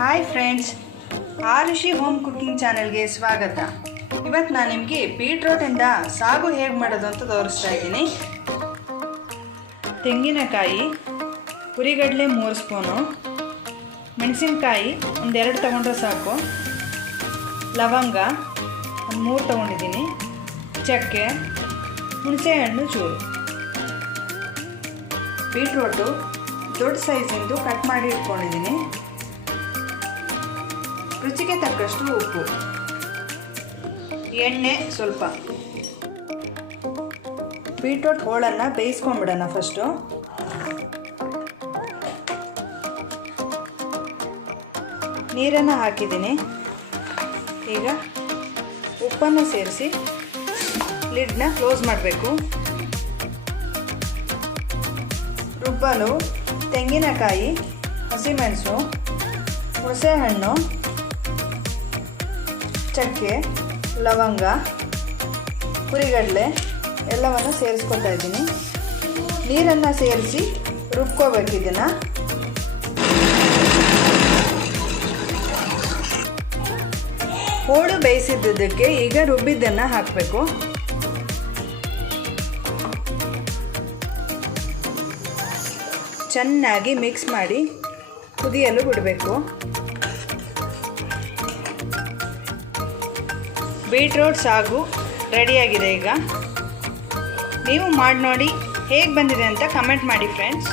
Hi friends Arushi home cooking ಚಾನೆಲ್ಗೆ ಸ್ವಾಗತ. ಇವತ್ತು ನಾನು ನಿಮಗೆ ಬೀಟ್ರೋಟಿಂದ ಸಾಗು ಹೇಗೆ ಮಾಡೋದು ಅಂತ ತೋರಿಸ್ತಾ ಇದ್ದೀನಿ. ತೆಂಗಿನಕಾಯಿ ಹುರಿಗಡಲೆ ಮೂರು ಸ್ಪೂನು, ಮೆಣಸಿನ್ಕಾಯಿ ಒಂದೆರಡು ತೊಗೊಂಡ್ರೆ ಸಾಕು, ಲವಂಗ ಒಂದು ಮೂರು ತೊಗೊಂಡಿದ್ದೀನಿ, ಚಕ್ಕೆ, ಹುಣಸೆಹಣ್ಣು ಚೂರು ಬೀಟ್ರೋಟು ದೊಡ್ಡ ಸೈಜಿಂದು ಕಟ್ ಮಾಡಿ ಇಟ್ಕೊಂಡಿದ್ದೀನಿ. ರುಚಿಗೆ ತಕ್ಕಷ್ಟು ಉಪ್ಪು. ಎಣ್ಣೆ ಸ್ವಲ್ಪ. ಬೀಟ್ರೋಟ್ ಹೋಳನ್ನು ಬೇಯಿಸ್ಕೊಂಬಿಡೋಣ ಫಸ್ಟು. ನೀರನ್ನು ಹಾಕಿದ್ದೀನಿ. ಈಗ ಉಪ್ಪನ್ನು ಸೇರಿಸಿ ಲಿಡ್ನ ಕ್ಲೋಸ್ ಮಾಡಬೇಕು. ರುಬ್ಬಲು ತೆಂಗಿನಕಾಯಿ, ಹಸಿಮೆಣಸು, ಹುಣಸೆಹಣ್ಣು ಚಕ್ಕೆ, ಲವಂಗ ಹುರಿಗಡಲೆ ಎಲ್ಲವನ್ನು ಸೇರಿಸ್ಕೊತಾ ಇದ್ದೀನಿ. ನೀರನ್ನು ಸೇರಿಸಿ ರುಬ್ಕೋಬೇಕು ಇದನ್ನು. ಹೋಳು ಬೇಯಿಸಿದ್ದಕ್ಕೆ ಈಗ ರುಬ್ಬಿದ್ದನ್ನು ಹಾಕಬೇಕು. ಚೆನ್ನಾಗಿ ಮಿಕ್ಸ್ ಮಾಡಿ ಕುದಿಯಲು ಬಿಡಬೇಕು. ಬೀಟ್ರೋಟ್ ಸಾಗು ರೆಡಿಯಾಗಿದೆ ಈಗ. ನೀವು ಮಾಡಿ ನೋಡಿ ಹೇಗೆ ಬಂದಿದೆ ಅಂತ ಕಮೆಂಟ್ ಮಾಡಿ ಫ್ರೆಂಡ್ಸ್